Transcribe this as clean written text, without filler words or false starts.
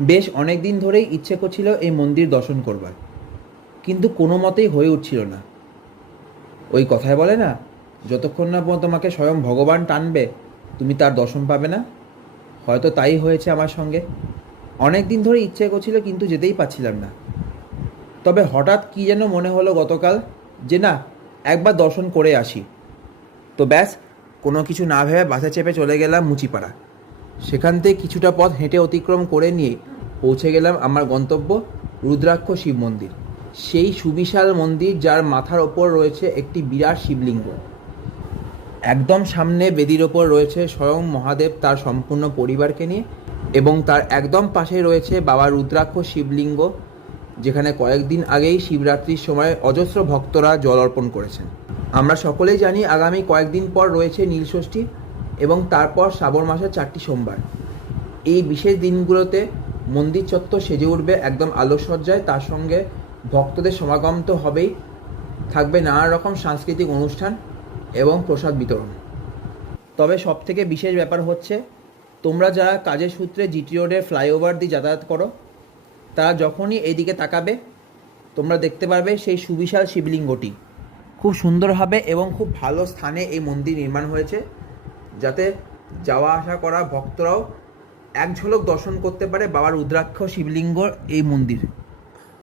বেশ অনেক দিন ধরেই ইচ্ছে করছিল এই মন্দির দর্শন করবার, কিন্তু কোনো মতেই হয়ে উঠছিল না। ওই কথায় বলে না, যতক্ষণ না তোমাকে স্বয়ং ভগবান টানবে তুমি তার দর্শন পাবে না। হয়তো তাই হয়েছে আমার সঙ্গে। অনেক দিন ধরে ইচ্ছে করছিল কিন্তু যেতেই পারছিলাম না। তবে হঠাৎ কী যেন মনে হলো গতকাল যে না, একবার দর্শন করে আসি। তো ব্যাস, কোনো কিছু না ভেবে বাসে চেপে চলে গেলাম মুচিপাড়া। সেখান থেকে কিছুটা পথ হেঁটে অতিক্রম করে নিয়ে পৌঁছে গেলাম আমার গন্তব্য, রুদ্রাক্ষ শিব মন্দির। সেই সুবিশাল মন্দির যার মাথার ওপর রয়েছে একটি বিরাট শিবলিঙ্গ। একদম সামনে বেদির ওপর রয়েছে স্বয়ং মহাদেব তার সম্পূর্ণ পরিবারকে নিয়ে, এবং তার একদম পাশে রয়েছে বাবা রুদ্রাক্ষ শিবলিঙ্গ, যেখানে কয়েকদিন আগেই শিবরাত্রির সময় অজস্র ভক্তরা জল অর্পণ করেছেন। আমরা সকলেই জানি আগামী কয়েকদিন পর রয়েছে নীলষষ্ঠী এবং তারপর শ্রাবণ মাসের 4টি সোমবার। এই বিশেষ দিনগুলোতে মন্দির চত্বর সেজে উঠবে একদম আলোকসজ্জায়। তার সঙ্গে ভক্তদের সমাগম তো হবেই, থাকবে নানা রকম সাংস্কৃতিক অনুষ্ঠান এবং প্রসাদ বিতরণ। তবে সবথেকে বিশেষ ব্যাপার হচ্ছে, তোমরা যারা কাজের সূত্রে জিটি রোডের ফ্লাইওভার দিয়ে যাতায়াত করো, তারা যখনই এইদিকে তাকাবে তোমরা দেখতে পারবে সেই সুবিশাল শিবলিঙ্গটি। খুব সুন্দরভাবে এবং খুব ভালো স্থানে এই মন্দির নির্মাণ হয়েছে, যাতে যাওয়া আসা করা ভক্তরাও এক ঝলক দর্শন করতে পারে বাবার রুদ্রাক্ষ শিবলিঙ্গর এই মন্দির।